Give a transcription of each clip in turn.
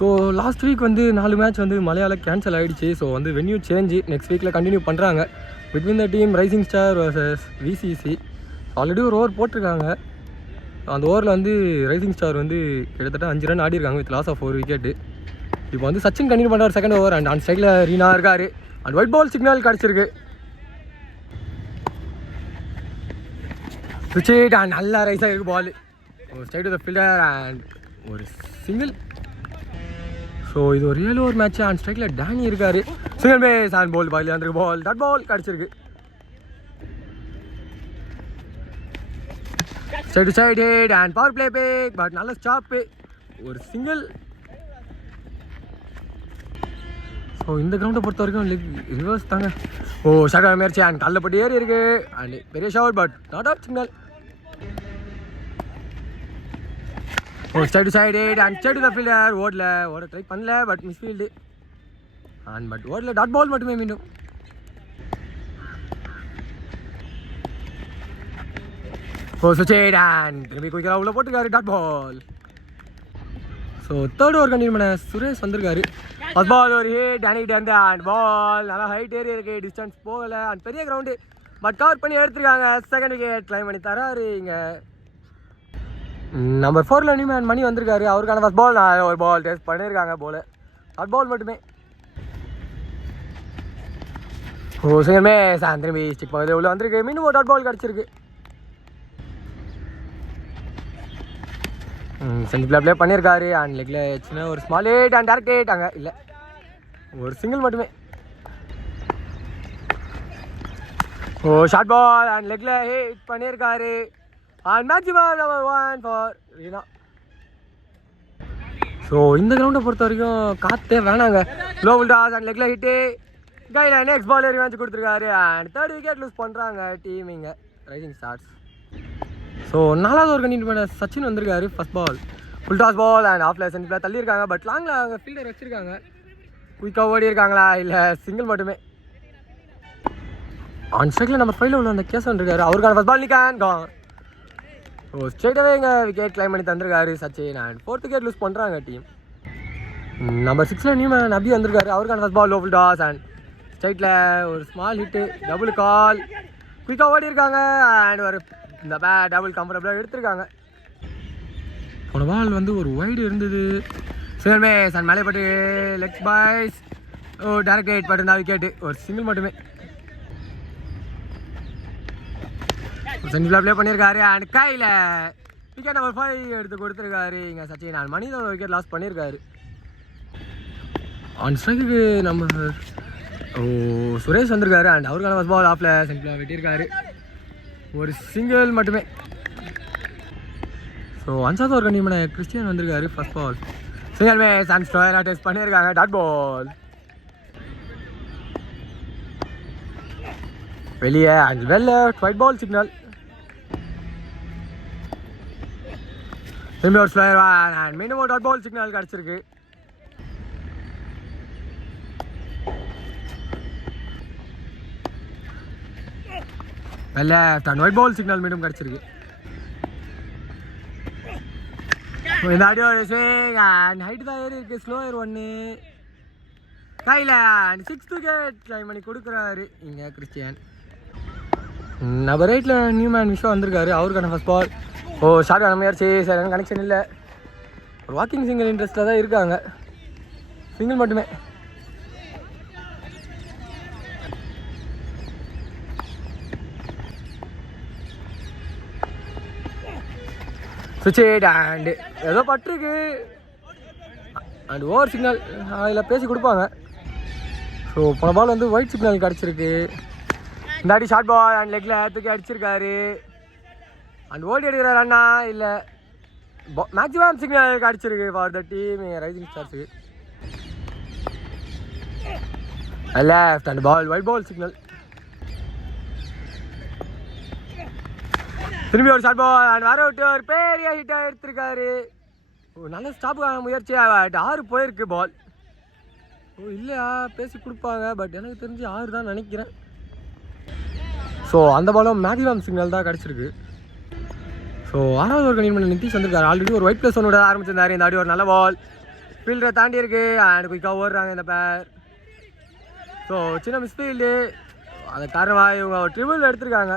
So last week வந்து 4 match வந்து மழையால் கேன்சல் ஆகிடுச்சு. ஸோ வந்து வென்யூ சேஞ்சு நெக்ஸ்ட் வீக்கில் கண்டினியூ பண்ணுறாங்க. Between the team rising star versus VCC. Already ஒரு ஓவர் போட்டிருக்காங்க. அந்த ஓவரில் வந்து ரைசிங் ஸ்டார் வந்து கிட்டத்தட்ட 5 ரன் ஆடிருக்காங்க வித் லாஸ் ஆஃப் 4 விக்கெட்டு. இப்போ வந்து சச்சின் கண்டினியூ பண்ணுறாரு செகண்ட் ஓவர். அண்ட் அந்த சைடில் ரீனா இருக்கார். அண்ட் ஒயிட் பால் சிக்னல் கிடச்சிருக்கு. சுவிட்ச் அண்ட் நல்லா ரைஸாக இருக்குது ball. Straight to the fielder and ஒரு சிங்கிள். ஸோ இது ஒரு 7 ஓவர் மேட்ச். அண்ட் ஸ்ட்ரைக்கில் டேனி இருக்கார். சிங்கிள் பேஸ் அண்ட் பால் பால் வந்துருக்கு. பால் டாட் பால் கிடச்சிருக்கு. Side to side hit and power play back. But நல்ல ஸ்டாப்பு. ஒரு சிங்கிள். ஸோ இந்த கிரவுண்டை பொறுத்த வரைக்கும் லெக் ரிவர்ஸ் தாங்க. ஷார்ட் முயற்சி அண்ட் கல்லப்பட்டு ஏறி இருக்கு. அண்ட் பெரிய shot but not out signal. Straight to side hit and straight to the fielder. ஓட ட்ரை பண்ணல but miss field. And but ஓடல டாட் பால் மட்டுமே மீண்டும். சுவிட்ச் அண்ட் திரும்பி குயிக்கலாக உள்ள போட்டுருக்காரு. Dot ball. So third over continue பண்ண சுரேஷ் வந்திருக்காரு. ஃபர்ஸ்ட் பால் ஒரு ஹிட் அணிக்கிட்டு வந்து அண்ட் பால் நல்லா ஹைட் ஏறி இருக்கு. டிஸ்டன்ஸ் போகலை. அண்ட் பெரிய கிரவுண்டு பட் கவர் பண்ணி எடுத்துருக்காங்க. செகண்ட் விக்கெட் கிளைம் பண்ணி தராரு. இங்கே நம்பர் 4ல் நியூமேன் மணி வந்திருக்காரு. அவருக்கான ஃபர்ஸ்ட் பால் ஒரு பால் டெஸ்ட் பண்ணியிருக்காங்க. போல் டாட் பால் மட்டுமே. சரிமே சார் திரும்பி ஸ்டிக் பகுதியில் உள்ள வந்திருக்கு. மீண்டும் ஒரு டாட் பால் கிடச்சிருக்கு. சென்டில் ப்ளே பண்ணியிருக்காரு. அண்ட் லெக்கில் சின்ன ஒரு small hit and direct hit. அங்கே இல்லை ஒரு சிங்கிள் மட்டுமே. ஷார்ட் பால் அண்ட் லெக்கில் ஹிட் பண்ணியிருக்காரு. And maximum number 1 for Reena. So இந்த கிரவுண்டை பொறுத்த வரைக்கும் காற்றே வேணாங்க. லோ டாஸ் அண்ட் லெக்கில் ஹிட்டு. கையில் நெக்ஸ்ட் பால் ரிவான்ஸ் கொடுத்துருக்காரு. அண்ட் தேர்ட் விக்கெட் லூஸ் பண்ணுறாங்க டீம் இங்கே ரைசிங் ஸ்டார்ஸ். ஸோ 4வது ஓவர் கண்டினியூ பண்ண சச்சின் வந்திருக்காரு. First ball full toss ball and ஆஃப்ல சென்டில் தள்ளியிருக்காங்க. பட் லாங்கில் அவங்க ஃபீல்டர் வச்சுருக்காங்க. குயிக்காக ஓடி இருக்காங்களா இல்லை சிங்கிள் மட்டுமே. ஆன் ஸ்ட்ரைக்கில் நம்பர் 5ல் உள்ள அந்த கேஸ் வந்துருக்காரு. அவருக்கான ஃபர்ஸ்ட் பால் நிக்கான் கான். ஸ்ட்ரைட்டாகவே இங்கே விக்கெட் கிளைம் பண்ணி தந்திருக்காரு Sachin. And 4th wicket loose பண்ணுறாங்க டீம். நம்பர் 6ல் நியூமேன் அபி வந்திருக்காரு. அவருக்கான first ball low full toss and ஸ்ட்ரைட்டில் ஒரு ஸ்மால் ஹிட்டு. டபுள் கால். குயிக்காக ஓடி இருக்காங்க. அண்ட் ஒரு இந்த டபுள் கம்ஃபர்டபுளாக எடுத்திருக்காங்க. போன பால் வந்து ஒரு வைடு இருந்தது. சிங்கிள் மேஸ் அண்ட் மேலே பட்டு லெக் பாய்ஸ். டேரக்ட் ஹிட் பட்டு இருந்தால் விக்கெட்டு. ஒரு சிங்கிள் மட்டுமே. சென்டில் ப்ளே பண்ணியிருக்காரு. அண்ட் கையில் விக்கெட் நம்பர் 5 எடுத்து கொடுத்துருக்காரு இங்கே சச்சின். அண்ட் மணி தான் விக்கெட் லாஸ் பண்ணியிருக்காரு. ஆன் ஸ்ட்ரைக்கு நம்ம சுரேஷ் வந்திருக்காரு. அண்ட் அவருக்கான ஃபர்ஸ்ட் பால் ஆஃப்ல சென்டில் வெட்டியிருக்காரு. ஒரு சிங்கிள் மட்டுமே. ஸோ 5வது ஓவர் கண்டிப்பான கிறிஸ்டியன் வந்திருக்காரு. ஃபர்ஸ்ட் பால் சிங்கிள் மேஸ் அண்ட் ஸ்டோயராக டெஸ்ட் பண்ணியிருக்காங்க. டாட் பால் வெளியே. And well wide ball signal. திரும்பி ஒரு ஸ்லோயர் அண்ட் மீண்டும் ஒரு டாட் பால் சிக்னல் கிடச்சிருக்கு. Left and wide ball signal மீண்டும் கிடச்சிருக்கு. இந்த அடி ஒரு ஸ்விங் அண்ட் ஹைட் தான் ஏறி இருக்கு. ஸ்லோயர் 1 கையில். அண்ட் 6th விக்கெட் கிளைம் பண்ணி கொடுக்குறாரு இங்கே கிறிஸ்டியன். நம்பர் 8ல் நியூமேன் விஸ்வா வந்திருக்காரு. அவருக்கான ஃபர்ஸ்ட் பால் ஷார்ட் ஆன முயற்சி. சரியான கனெக்ஷன் இல்லை. ஒரு வாக்கிங் சிங்கிள் இன்ட்ரெஸ்ட்டாக தான் இருக்காங்க. சிங்கிள் மட்டுமே. சுவிட்ச் அண்ட் ஏதோ பட்டிருக்கு. அண்ட் ஓவர் சிக்னல் அதில் பேசி கொடுப்பாங்க. ஸோ போன பால் வந்து ஒயிட் சிக்னல் கிடச்சிருக்கு. இந்த அடி ஷார்ட் பால் அண்ட் லெக்கில் தூக்கி அடிச்சிருக்காரு. அண்ட் ஓடி எடுக்கிறார் அண்ணா இல்லை. மேக்ஸிமம் சிக்னல் கிடச்சிருக்கு ஃபார் த டீம் ரைசிங் ஸ்டார்ஸுக்கு. Left and ball wide ball signal. திரும்பி ஒரு ஷார்ட் பால் அண்ட் வர விட்டு ஒரு பெரிய ஹிட்டாக எடுத்திருக்காரு. நல்ல ஸ்டாப்புக்கான முயற்சி. 6 போயிருக்கு பால். இல்லையா பேசி கொடுப்பாங்க. பட் எனக்கு தெரிஞ்சு 6 தான் நினைக்கிறேன். ஸோ அந்த பாலும் மேக்ஸிமம் சிக்னல் தான் கிடச்சிருக்கு. ஸோ 6வது ஓவர் கண்டிப்பாக நிதிஷ் வந்திருக்காரு. ஆல்ரெடி ஒரு ஒயிட் ப்ளஸ் ஒன்னோட ஆரம்பிச்சிருந்தாரு. இந்த ஆடி ஒரு நல்ல பால் ஃபீல்டரை தாண்டி இருக்கு அண்ட் குயிக்காக ஓடுறாங்க இந்த பேர். ஸோ சின்ன மிஸ்ஃபீல்டு அந்த காரணமாக இவங்க ஒரு ட்ரிபிள் எடுத்திருக்காங்க.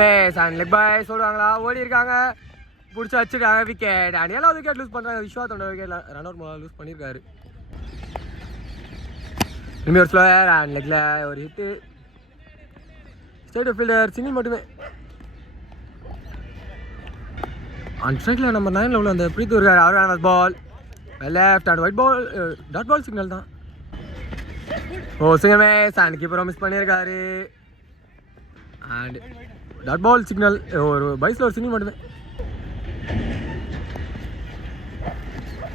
மேஸ் அண்ட் லெக் பாய் சொல்லுவாங்களா ஓடி இருக்காங்க, பிடிச்சி வச்சிருக்காங்க விக்கெட். அண்ட் 7வது விக்கெட் லூஸ் பண்ணுறாங்க. விஸ்வாத்தோட விக்கெட் ரன் அவுட் மூலம் லூஸ் பண்ணியிருக்காரு. இனிமே ஒரு ஸ்லோயர் அண்ட் லெக்கில் ஒரு ஹிட்டு. ஸ்டேட் ஃபீல்டர் சிங்கிள் மட்டுமே. அண்ட் ஸ்ட்ரைக்கில் நம்பர் 9 உள்ள அந்த பிரீத் இருக்காரு. அவரான ball left and wide ball dot ball signal தான். ஓ சிங்கிள் மேஸ் அண்ட் கீப்பரை மிஸ் பண்ணியிருக்காரு. அண்ட் டாட் பால் சிக்னல் ஒரு பைஸில் ஒரு சிங்கிள் மட்டுமே.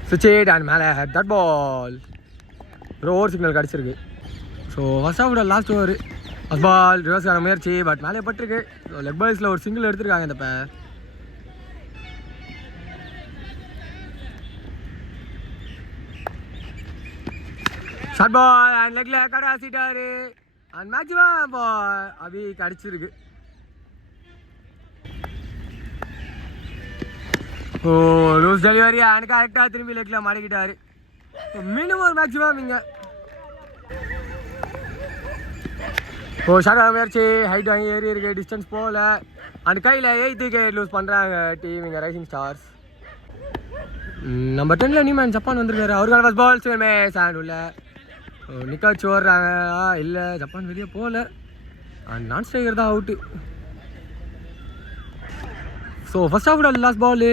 சுவிட்ச் அண்ட் மேலே டாட் பால் ஒரு ஓவர் சிக்னல் கிடச்சிருக்கு. ஸோ ஃபர்ஸ்ட் ஹாஃபோட லாஸ்ட் ஓவர் ஃபர்ஸ்ட் பால் ரிவர்ஸ்க்கான முயற்சி பட் மேலே பட்டிருக்கு. ஸோ லெக் பாய்ஸில் ஒரு சிங்கிள் எடுத்திருக்காங்க இந்த பேர். ஷார்ட் பால் அண்ட் லெக்ல கடாசிட்டாரு அண்ட் மேக்ஸிமம் பால் அப்படி கடிச்சிருக்கு. ஓ லூஸ் டெலிவரி அண்ட் கரெக்டாக திரும்பி லெக்ல மாட்டிக்கிட்டாரு. மினிமம் ஒரு மேக்ஸிமம் இங்கே. ஓ ஷார்ட் முயற்சி ஹைட் வாங்கி ஏறி இருக்கு, டிஸ்டன்ஸ் போகல அண்ட் கையில் 8th விக்கெட் லூஸ் பண்ணுறாங்க டீம் இங்கே rising stars. Number 10 new man Japan வந்திருக்காரு. அவருக்கான ஃபர்ஸ்ட் பால் சிங்கிள் மேஸ் அண்ட் உள்ள நிக்காச்சு ஓடுறாங்க. இல்லை ஜப்பான் வெளியே போகல அண்ட் நான் ஸ்ட்ரைக்கர் தான் அவுட்டு. ஸோ ஃபர்ஸ்ட் ஹாஃபோட லாஸ்ட் பால்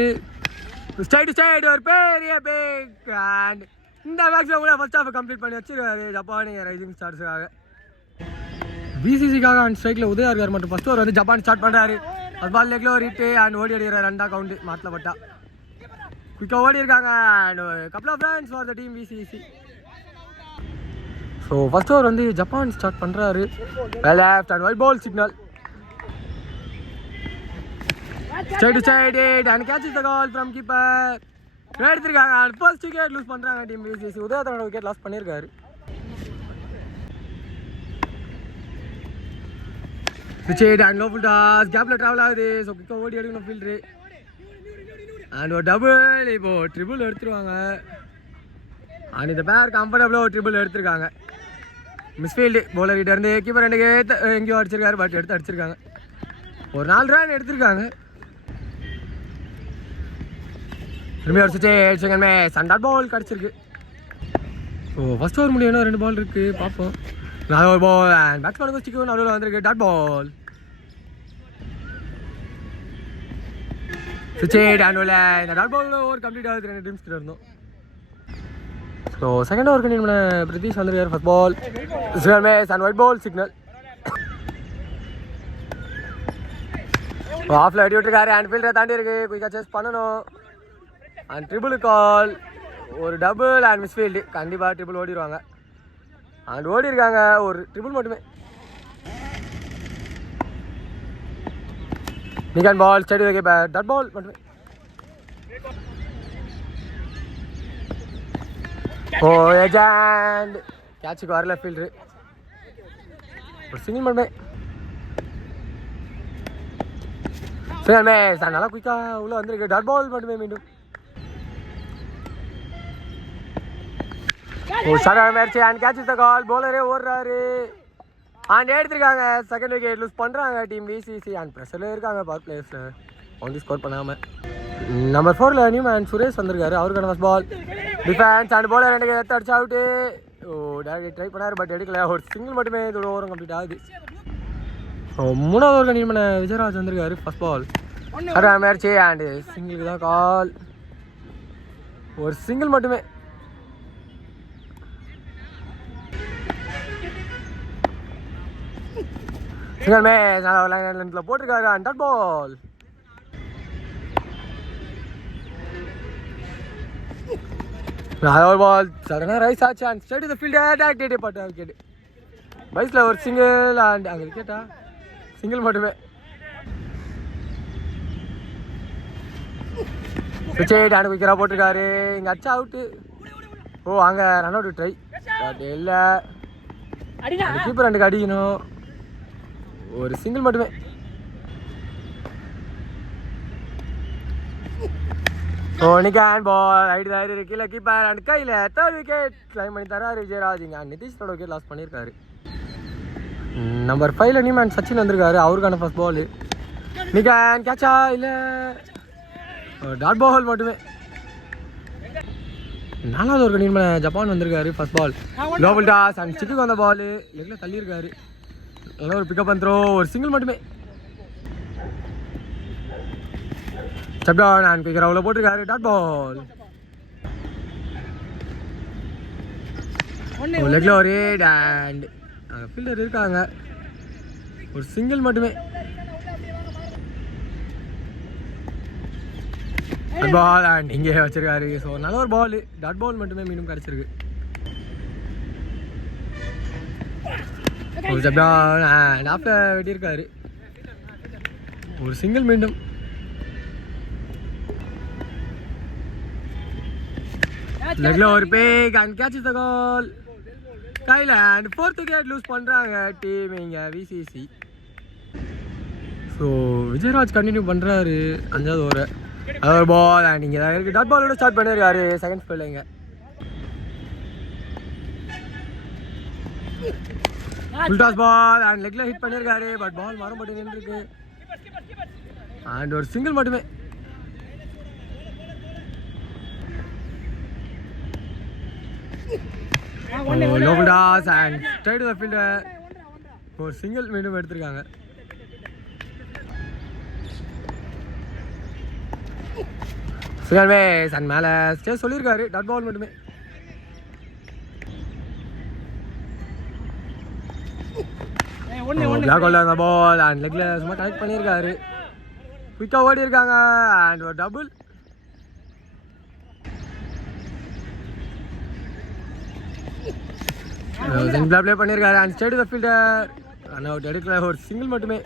ஸ்ட்ரைட் ஒரு பெரிய பேக் அண்ட் இந்த மேட்ச்சில் கூட ஃபர்ஸ்ட் ஹாஃப் கம்ப்ளீட் பண்ணி வச்சிருக்காரு ஜப்பான் ரைசிங் ஸ்டார்ஸுக்காக. பிசிசிக்காக அண்ட் ஸ்ட்ரைக்கில் உதயா இருக்கார் மட்டும் ஃபர்ஸ்ட் ஓவர் வந்து ஜப்பான் ஸ்டார்ட் பண்ணுறாரு. ஃபர்ஸ்ட் பால் லெக்கில் ஒரு ஹிட்டு அண்ட் ஓடி அடிக்கிறார். 2 கவுண்டு மாட்டில் பட்டா குயிக்காக ஓடி இருக்காங்க and couple of runs for the team BCC. So first over வந்து ஜப்பான் ஸ்டார்ட் பண்ணுறாரு. Left and wide ball signal straight and catch the call from keeper எடுத்திருக்காங்க அண்ட் ஃபர்ஸ்ட் விக்கெட் லூஸ் பண்ணுறாங்க டீம் பிசிசி. உதயா தன்னோட wicket loss பண்ணியிருக்காரு. Straight and low full toss கேப்பில் travel ஆகுது. So குயிக்காக ஓடி அடிக்கணும் ஃபீல்டரு அண்ட் ஒரு டபுள் இப்போ ட்ரிபிள் எடுத்துருவாங்க. அண்ட் இந்த பேர் கம்ஃபர்டபுளாக ஒரு ட்ரிபிள் எடுத்திருக்காங்க. மிஸ்ஃபீல்டு பவுலர் கிட்ட இருந்து கீப்பர் 2 எங்கேயோ அடிச்சிருக்காரு பட் எடுத்து அடிச்சிருக்காங்க. ஒரு 4 ரன் எடுத்திருக்காங்க. திரும்பி அடிச்சுட்டு மேஸ் அண்ட் டாட் பால் கிடச்சிருக்கு. ஸோ ஃபர்ஸ்ட் ஓவர் முடியும் 2 பால் இருக்குது பார்ப்போம். 4 பால் அண்ட் பேட்ஸ்மேனுக்கு ஸ்டிக்கும் நடுவில் வந்திருக்கு டாட் பால். சுவிட்ச் அண்ட் உள்ள இந்த டாட் பால் ஓவர் கம்ப்ளீட் ஆகுது. 2 டீம்ஸ் கிட்ட இருந்தோம். ஸோ செகண்ட் ஓவர் கண்டினியூ பண்ண பிரித்திஷ் வந்திருக்காரு. ஃபர்ஸ்ட் பால் சிங்கிள் மேஸ் அண்ட் ஒயிட் பால் சிக்னல். ஆஃப்ல அடி விட்டுருக்காரு அண்ட் ஃபீல்டரை தாண்டி இருக்கு, குயிக்காக சேஸ் பண்ணணும் அண்ட் ட்ரிபிள் கால் ஒரு டபுள் அண்ட் மிஸ்ஃபீல்டு. கண்டிப்பாக ட்ரிபிள் ஓடிடுவாங்க அண்ட் ஓடி இருக்காங்க. ஒரு ட்ரிபிள் மட்டுமே. நிகான் பால் ஸ்டடி வைக்க டாட் பால் மட்டுமே. ஓ ஏஜெண்ட் கேட்சுக்கு வரல ஃபீல்டரு. ஒரு சிங்கிள் மட்டுமே. சிங்கிள் மேஸ் நல்லா குயிக்காக உள்ளே வந்திருக்கு. டாட் பால் மட்டுமே மீண்டும். ஓ ஷார்ட் முயற்சி அண்ட் கேட்ச் த கால். பவுலரே ஓடுறாரு அண்ட் எடுத்திருக்காங்க. செகண்ட் விக்கெட் லூஸ் பண்ணுறாங்க டீம் பிசிசி அண்ட் ப்ரெஷரில் இருக்காங்க பவர் பிளேயர்ஸ் ஒன்லி ஸ்கோர் பண்ணாமல். நம்பர் 4 நியூமேன் சுரேஷ் வந்திருக்காரு. அவருக்கான first ball defence and bowler 2 எடுத்து அடிச்சு அவுட்டு. ஓ டேரக்ட் ட்ரை பண்ணார் பட் எடுக்கல. ஒரு சிங்கிள் மட்டுமே இதோட ஓவரும் கம்ப்ளீட் ஆகுது. ஸோ 3வது ஓவர் நியூமேன் விஜயராஜ் வந்திருக்காரு. ஃபர்ஸ்ட் பால் ஷார்ட் முயற்சி அண்ட் சிங்கிளுக்கு தான் கால். ஒரு சிங்கிள் மட்டுமே. சிங்கிள் மேஸ் லைனில் போட்டிருக்காரு அண்ட் டாட் பால். ஒரு பால் சடனாக ரைஸ் ஆச்சு and straight the fielder direct பட்ட விக்கெட். பைஸில் ஒரு சிங்கிள் அண்ட் அங்கே விக்கெட்டா சிங்கிள் மட்டுமே. விக்கெட் அண்ட் விக்கெட்டாக போட்டிருக்காரு. இங்கே அச்சா அவுட்டு. ஓ அங்கே ரன் அவுட் ட்ரை பட் இல்லை. கீப்பர் 2 அடிக்கணும். ஒரு சிங்கிள் மட்டுமே. ஸோ இன்னைக்கு ஹேண்ட் பால் ஐடி கீழே கீப்பர் அண்ட் கையில் தேர்ட் விக்கெட் கிளைம் பண்ணி தராரு விஜயராஜ். இங்கே நிதிஷ் தோட விக்கெட் லாஸ் பண்ணியிருக்காரு. நம்பர் 5ல நியூமேன் சச்சின் வந்திருக்காரு. அவருக்கான ஃபர்ஸ்ட் பால். இன்னைக்கு ஹேண்ட் கேட்சா இல்லை டாட் பால் மட்டுமே. 4வது ஒரு நியூமேன் ஜப்பான் வந்திருக்காரு. ஃபர்ஸ்ட் பால் லோபல் டாஸ் அண்ட் சிக்குக்கு வந்த பால் லெக்கில் தள்ளியிருக்காரு. நல்லா ஒரு பிக்கப் அண்ட் த்ரோ, ஒரு சிங்கிள் மட்டுமே. சப்டான் அண்ட் பிக்கர் அவ்வளோ போட்டிருக்காரு. டாட் பால் லெக்கில் ஒரு ஹிட் அண்ட் ஃபீல்டர் இருக்காங்க. ஒரு சிங்கிள் மட்டுமே. பால் அண்ட் இங்கே வச்சிருக்காரு. ஸோ நல்ல ஒரு பால், டாட் பால் மட்டுமே மீண்டும் கிடச்சிருக்கு. ஒரு ஜப்டான் அண்ட் ஆஃப்ல வெட்டியிருக்காரு. ஒரு சிங்கிள் மீண்டும். லெக்ல ஒரு பேக் அண்ட் கேட்ச் த கோல். கையில் அண்ட் 4th விக்கெட் லூஸ் பண்ணுறாங்க டீம் இங்கே விசிசி. ஸோ விஜயராஜ் கண்டினியூ பண்ணுறாரு 5வது ஓவர். அது ஒரு பால் அண்ட் இங்கே தான் இருக்குது. டாட் பாலோட ஸ்டார்ட் பண்ணியிருக்காரு செகண்ட் ஸ்பெல்ல. இங்கே ஃபுல் டாஸ் பால் அண்ட் லெக்கில் ஹிட் பண்ணியிருக்காரு. பட் பால் மறுபடியும் நின்றுருக்கு அண்ட் ஒரு சிங்கிள் மட்டுமே. லோபல் toss and straight to the fielder. ஒரு சிங்கிள் மீண்டும் எடுத்திருக்காங்க. சிங்கல் வேஸ் அண்ட் மேலே ஸ்டே சொல்லியிருக்காரு. டாட் பால் மட்டுமே. பிளாக் ஹோல்ல அந்த பால் அண்ட் லெக்ல சும்மா கனெக்ட் பண்ணியிருக்காரு. குயிக்காக ஓடி இருக்காங்க அண்ட் ஒரு டபுள். ப்ளே பண்ணியிருக்காரு and straight to the fielder. Run out எடுக்கல, ஒரு சிங்கிள் மட்டுமே.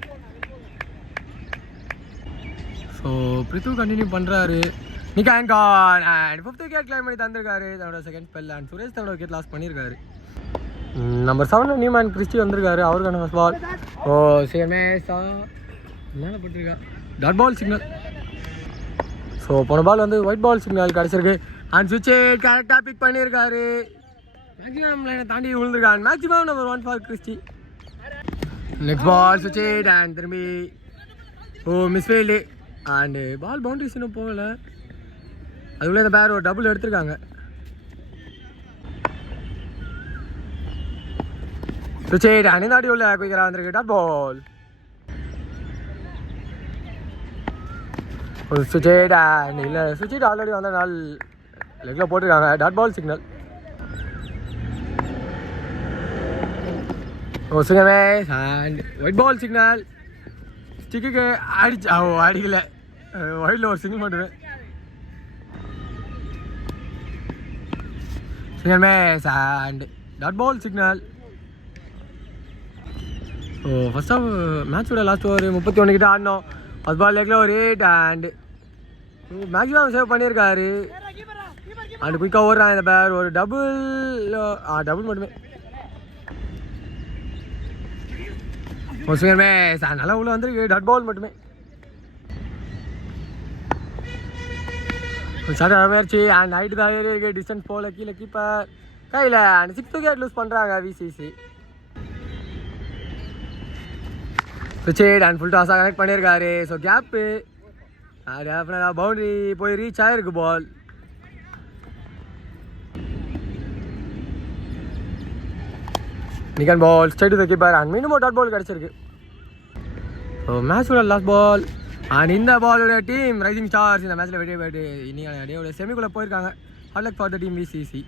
ஸோ பிரித்து கண்டினியூ பண்ணுறாரு. நிக்கா அண்ட் கான் அண்ட் 5th விக்கெட் கிளைம் பண்ணி தந்திருக்காரு தன்னோட செகண்ட் ஸ்பெல். அண்ட் சுரேஷ் தன்னோட விக்கெட் லாஸ் பண்ணியிருக்காரு. நம்பர் 7 நியூமேன் கிறிஸ்டி வந்திருக்காரு. அவருக்கான ஃபர்ஸ்ட் பால். ஓ சேமேஸா மேலே போட்டிருக்கா. Dot ball signal. ஸோ போன பால் வந்து ஒயிட் பால் சிக்னல் கிடச்சிருக்கு. அண்ட் சுவிட்ச் கரெக்டாக பிக் பண்ணியிருக்காரு. மேக்ஸிமம் லைனை தாண்டி விழுந்திருக்கான். Maximum number 1 for Christie. Next ball சுவிட்ச் அண்ட் திரும்பி மிஸ்ஃபீல்டு அண்டு பால் பவுண்டரிஸ் இன்னும் போகலை. அதுக்குள்ளே இந்த பேர் ஒரு டபுள் எடுத்திருக்காங்க. சுவிட்ச் அண்ட் தாண்டி உள்ள குயிக்கராக வந்திருக்கு. டாட் பால் ஒரு சுவிட்ச் அண்ட் இல்லை சுவிட்ச் ஆல்ரெடி வந்த நாள் லெக்கில் போட்டிருக்காங்க. Dot ball signal. ஓ சிங்கமே and wide ball signal. Stick அடிக்கல, ஒயிட்ல ஒரு சிங்கிள் மட்டுமே. சிங்கிள் மேஸ் and dot ball signal. So first half மேட்சோட லாஸ்ட் ஓவர் 31 கிட்ட ஆடினோம். ஃபர்ஸ்ட் பால் லெக்கில் ஒரு ஹிட் அண்ட் மேக்ஸிமம் சேவ் பண்ணியிருக்காரு. அண்ட் குயிக்காக ஓடுறான் இந்த பேர். ஒரு டபுள் மட்டுமே. சிங்கர் மேஸ் நல்லா உள்ள வந்துருக்கு. டாட் பால் மட்டுமே. முயற்சி அண்ட் ஹைட்டு தான் ஏறி இருக்கு. டிஸ்டன்ஸ் போல கீழே கீப்பர் கையில் அண்ட் 6th விக்கெட் லூஸ் பண்ணுறாங்க விசிசி. சுவிட்ச் அண்ட் ஃபுல் டாஸாக கனெக்ட் பண்ணியிருக்காரு. ஸோ கேப்பு டெஃபினட்டாக பவுண்டரி போய் ரீச் ஆகிருக்கு பால். நிக்கன் ball straight to the keeper and மீண்டும் டாட் பால் கிடச்சிருக்கு. ஸோ மேட்சோட லாஸ்ட் பால் அண்ட் இந்த பாலோட டீம் ரைசிங் ஸ்டார்ஸ் இந்த மேட்ச்சில் வெற்றி போயிட்டு இன்னைக்கு டேயோட செமிக்குள்ளே போயிருக்காங்க. Hard luck for the team விசிசி.